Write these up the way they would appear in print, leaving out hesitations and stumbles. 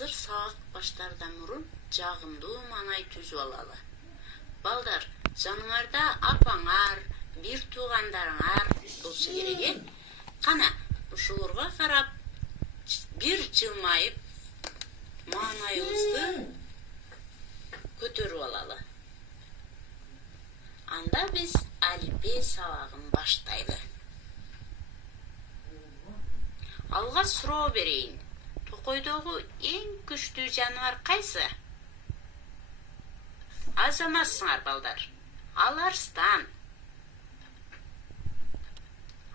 Азыр сабак баштаардан мурун жагымдуу маанай түзүп алалы. Балдар, жаныңарда апаңар, бир туугандарыңар болсо керек. Кана, ушуларга карап, бир жылмайып маанайыбызды көтөрүп алалы. Анда биз алифбе сабагын баштайлы. Алга суроо берейин. Токойдогу эң күчтүү жаныбар кайсы? Азаматсыңар балдар. Ал арстан.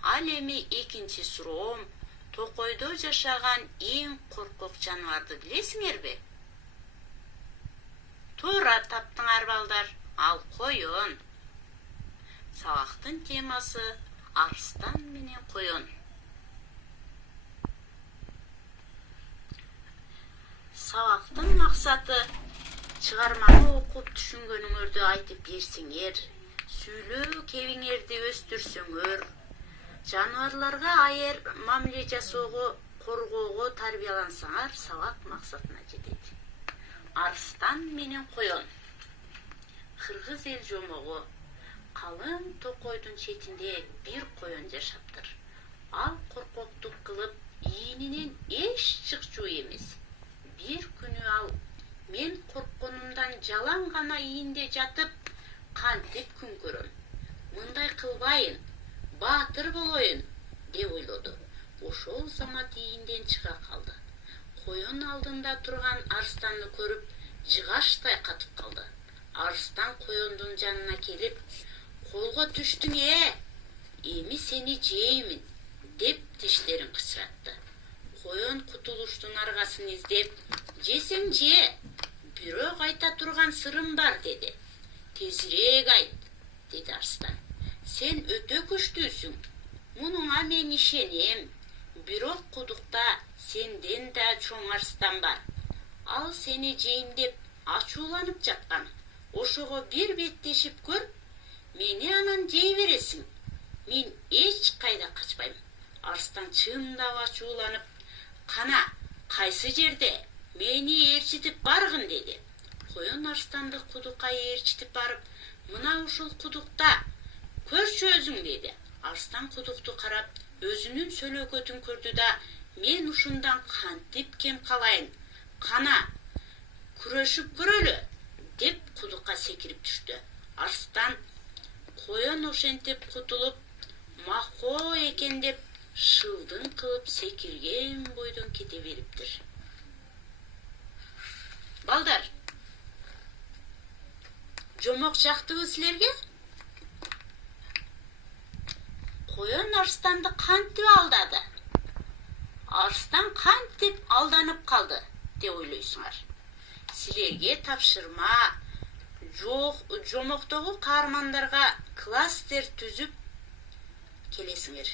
Ал эми экинчи суроом, токойдо жашаган эң коркок жаныбарды билесиңерби? Туура таптыңар балдар. Ал коён. Сабактын темасы арстан менен коён. Сабактын максаты чыгарманы окуп түшүнгөнүңөрдү айтып берсеңер, сүйлөө кебиңерди өстүрсөңөр, жаныбарларга айыр мамиле жасоого, коргоого тарбиялансаңар, сабак максатына жетет. Арстан менен коён. Кыргыз эл жомогу калың токойдун четинде бир коён жашаптыр. Ал коркоктук кылып, ийининен эч чыкчу эмес. Бир күнү ал, мен коркконумдан жалаң гана ийинде жатып, кантип күн көрөм. Мындай кылбайын, баатыр болоюн, деп ойлоду. Ошол замат ийинден чыга калды. Коён алдында турган арстанды көрүп, жыгаштай катып калды. Арстан коёндун жанына келип, колго түштүң эми сени жеймин, деп тиштерин кычыратты. Коён кутулуштун аргасын издеп, жесең же, бирок айта турган сырым бар, деди. Тезирээк айт, деди арстан. Сен өтө күчтүүсүң, мунуңа мен ишенем, бирок кудукта сенден да чоң арстан бар. Ал сени жейм деп ачууланып жаткан. Ошого бир беттешип көр, мени анан жей бересиң. Мен эч кайда качпайм. Арстан чындап ачууланып, кана, кайсы жерде? Мени ээрчитип баргын, деди. Коён арстанды кудукка ээрчитип барып, мына ушул кудукта, көрчү өзүң, деди. Арстан кудукту карап, өзүнүн сөлөкөтүн көрдү да, мен ушундан кантип кем калайын? Кана, күрөшүп көрөлү, деп кудукка секирип түштү. Арстан коён ошентип кутулуп, махоо экен деп шылдың кылып секирген бойдон кете бериптир. Балдар, жомок жактыбы силерге? Коён арстанды кантип алдады? Арстан кантип алданып калды, деп ойлойсуңар. Силерге тапшырма, жомоктогу каармандарга кластер түзүп келесиңер.